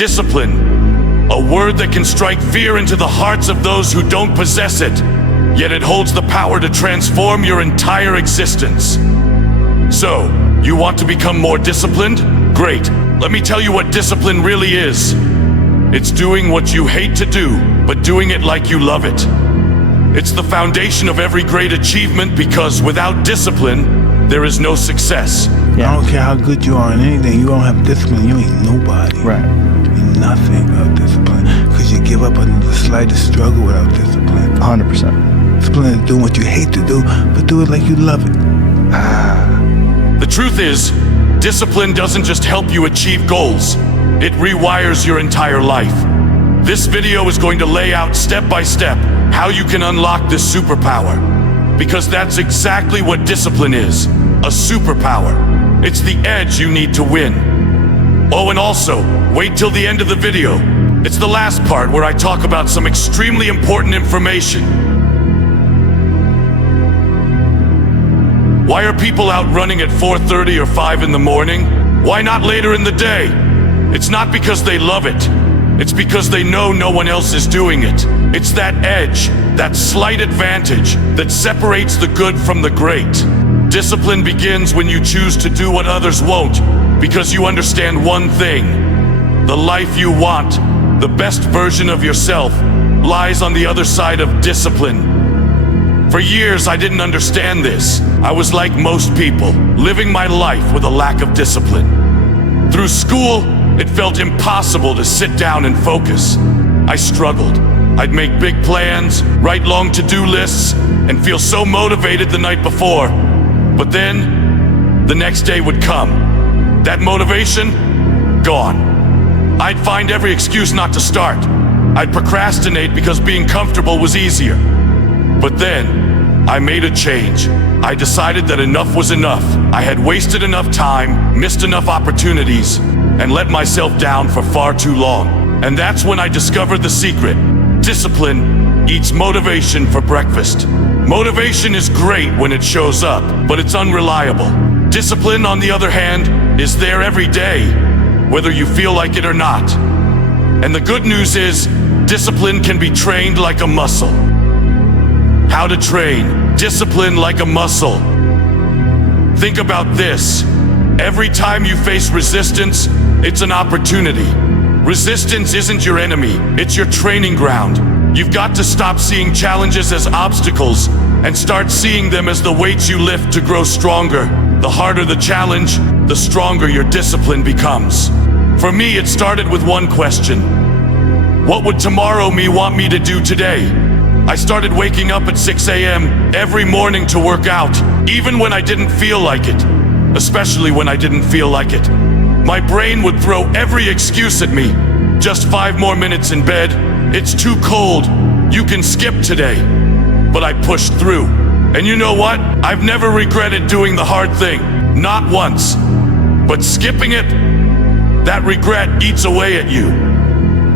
Discipline, a word that can strike fear into the hearts of those who don't possess it, yet it holds the power to transform your entire existence. So, you want to become more disciplined? Great. Let me tell you what discipline really is. It's doing what you hate to do, but doing it like you love it. It's the foundation of every great achievement because without discipline, there is no success. I don't care how good you are in anything, you don't have discipline, you ain't nobody. Right. You're nothing without discipline. Because you give up under the slightest struggle without discipline. 100%. Discipline is doing what you hate to do, but do it like you love it. The truth is, discipline doesn't just help you achieve goals, it rewires your entire life. This video is going to lay out step by step how you can unlock this superpower. Because that's exactly what discipline is, a superpower. It's the edge you need to win. Oh, and also, wait till the end of the video. It's the last part where I talk about some extremely important information. Why are people out running at 4:30 or 5 in the morning? Why not later in the day? It's not because they love it. It's because they know no one else is doing it. It's that edge, that slight advantage that separates the good from the great. Discipline begins when you choose to do what others won't, because you understand one thing. The life you want, the best version of yourself, lies on the other side of discipline. For years, I didn't understand this. I was like most people, living my life with a lack of discipline. Through school, it felt impossible to sit down and focus. I struggled. I'd make big plans, write long to-do lists, and feel so motivated the night before. But then, the next day would come. That motivation, gone. I'd find every excuse not to start. I'd procrastinate because being comfortable was easier. But then, I made a change. I decided that enough was enough. I had wasted enough time, missed enough opportunities, and let myself down for far too long. And that's when I discovered the secret. Discipline eats motivation for breakfast. Motivation is great when it shows up, but it's unreliable. Discipline, on the other hand, is there every day, whether you feel like it or not. And the good news is, discipline can be trained like a muscle. How to train discipline like a muscle. Think about this. Every time you face resistance, it's an opportunity. Resistance isn't your enemy, it's your training ground. You've got to stop seeing challenges as obstacles and start seeing them as the weights you lift to grow stronger. The harder the challenge, the stronger your discipline becomes. For me, it started with one question. What would tomorrow me want me to do today? I started waking up at 6 a.m. every morning to work out, even when I didn't feel like it. Especially when I didn't feel like it. My brain would throw every excuse at me. Just 5 more minutes in bed. It's too cold. You can skip today. But I pushed through. And you know what? I've never regretted doing the hard thing. Not once. But skipping it, that regret eats away at you.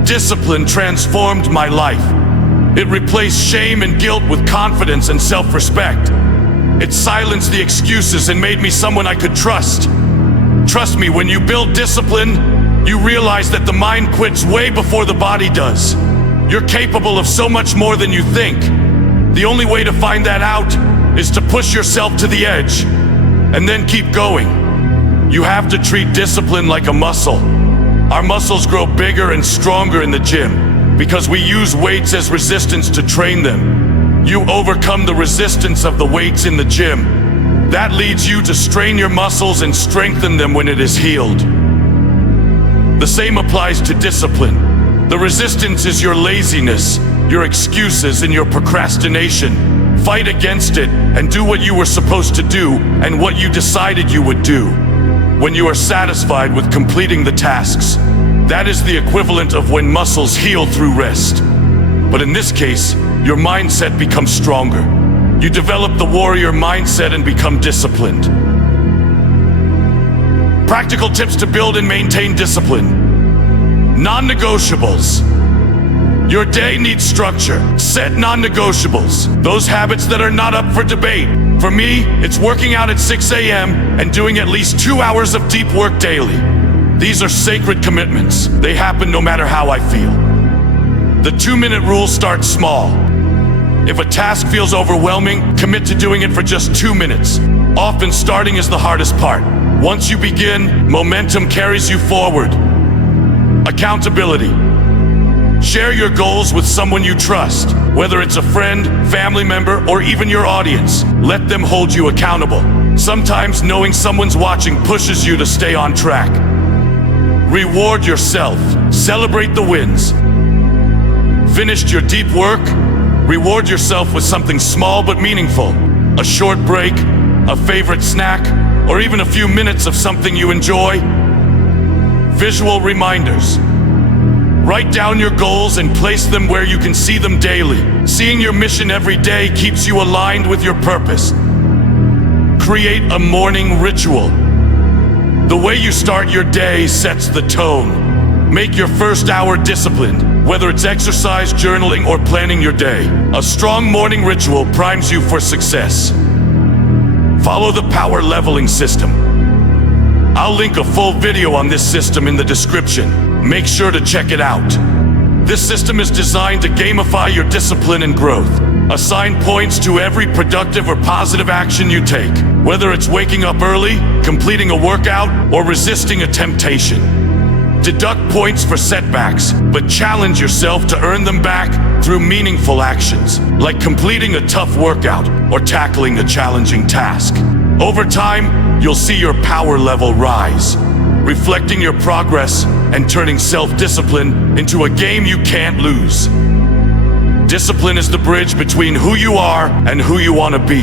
Discipline transformed my life. It replaced shame and guilt with confidence and self-respect. It silenced the excuses and made me someone I could trust. Trust me, when you build discipline, you realize that the mind quits way before the body does. You're capable of so much more than you think. The only way to find that out is to push yourself to the edge, and then keep going. You have to treat discipline like a muscle. Our muscles grow bigger and stronger in the gym, because we use weights as resistance to train them. You overcome the resistance of the weights in the gym. That leads you to strain your muscles and strengthen them when it is healed. The same applies to discipline. The resistance is your laziness, your excuses, and your procrastination. Fight against it and do what you were supposed to do and what you decided you would do. When you are satisfied with completing the tasks, that is the equivalent of when muscles heal through rest. But in this case, your mindset becomes stronger. You develop the warrior mindset and become disciplined. Practical tips to build and maintain discipline. Non-negotiables. Your day needs structure. Set non-negotiables. Those habits that are not up for debate. For me, it's working out at 6 a.m. and doing at least 2 hours of deep work daily. These are sacred commitments. They happen no matter how I feel. The 2-minute rule starts small. If a task feels overwhelming, commit to doing it for just 2 minutes. Often starting is the hardest part. Once you begin, momentum carries you forward. Accountability. Share your goals with someone you trust, whether it's a friend, family member, or even your audience. Let them hold you accountable. Sometimes knowing someone's watching pushes you to stay on track. Reward yourself. Celebrate the wins. Finished your deep work? Reward yourself with something small but meaningful. A short break, a favorite snack, or even a few minutes of something you enjoy. Visual reminders. Write down your goals and place them where you can see them daily. Seeing your mission every day keeps you aligned with your purpose. Create a morning ritual. The way you start your day sets the tone. Make your first hour disciplined, whether it's exercise, journaling, or planning your day. A strong morning ritual primes you for success. Follow the power leveling system. I'll link a full video on this system in the description. Make sure to check it out. This system is designed to gamify your discipline and growth. Assign points to every productive or positive action you take, whether it's waking up early, completing a workout, or resisting a temptation. Deduct points for setbacks, but challenge yourself to earn them back through meaningful actions, like completing a tough workout or tackling a challenging task. Over time, you'll see your power level rise, reflecting your progress and turning self-discipline into a game you can't lose. Discipline is the bridge between who you are and who you want to be.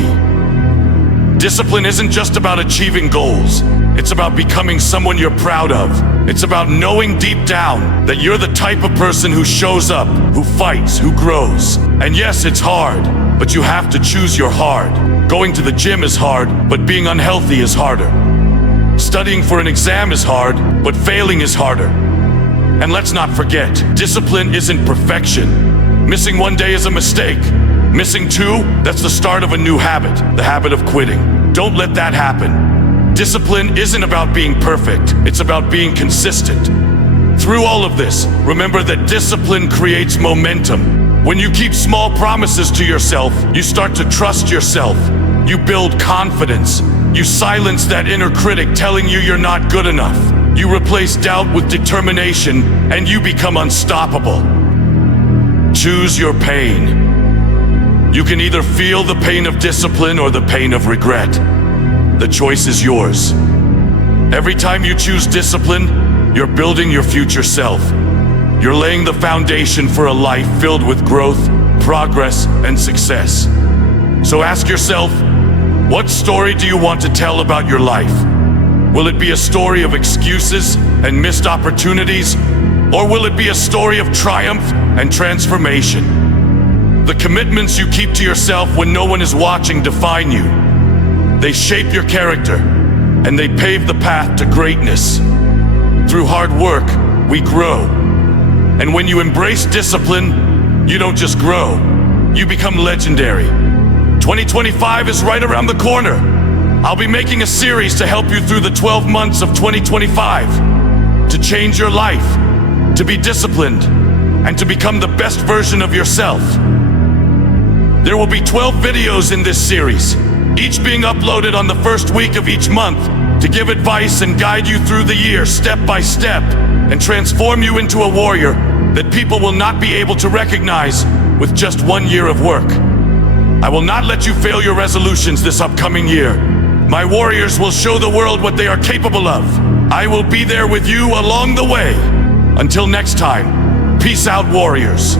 Discipline isn't just about achieving goals. It's about becoming someone you're proud of. It's about knowing deep down that you're the type of person who shows up, who fights, who grows. And yes, it's hard, but you have to choose your hard. Going to the gym is hard, but being unhealthy is harder. Studying for an exam is hard, but failing is harder. And let's not forget, discipline isn't perfection. Missing one day is a mistake. Missing two, that's the start of a new habit, the habit of quitting. Don't let that happen. Discipline isn't about being perfect, it's about being consistent. Through all of this, remember that discipline creates momentum. When you keep small promises to yourself, you start to trust yourself. You build confidence. You silence that inner critic telling you you're not good enough. You replace doubt with determination, and you become unstoppable. Choose your pain. You can either feel the pain of discipline or the pain of regret. The choice is yours. Every time you choose discipline, you're building your future self. You're laying the foundation for a life filled with growth, progress, and success. So ask yourself, what story do you want to tell about your life? Will it be a story of excuses and missed opportunities? Or will it be a story of triumph and transformation? The commitments you keep to yourself when no one is watching define you. They shape your character, and they pave the path to greatness. Through hard work, we grow. And when you embrace discipline, you don't just grow, you become legendary. 2025 is right around the corner. I'll be making a series to help you through the 12 months of 2025. To change your life, to be disciplined, and to become the best version of yourself. There will be 12 videos in this series, each being uploaded on the first week of each month to give advice and guide you through the year step by step and transform you into a warrior that people will not be able to recognize with just 1 year of work. I will not let you fail your resolutions this upcoming year. My warriors will show the world what they are capable of. I will be there with you along the way. Until next time, peace out, warriors.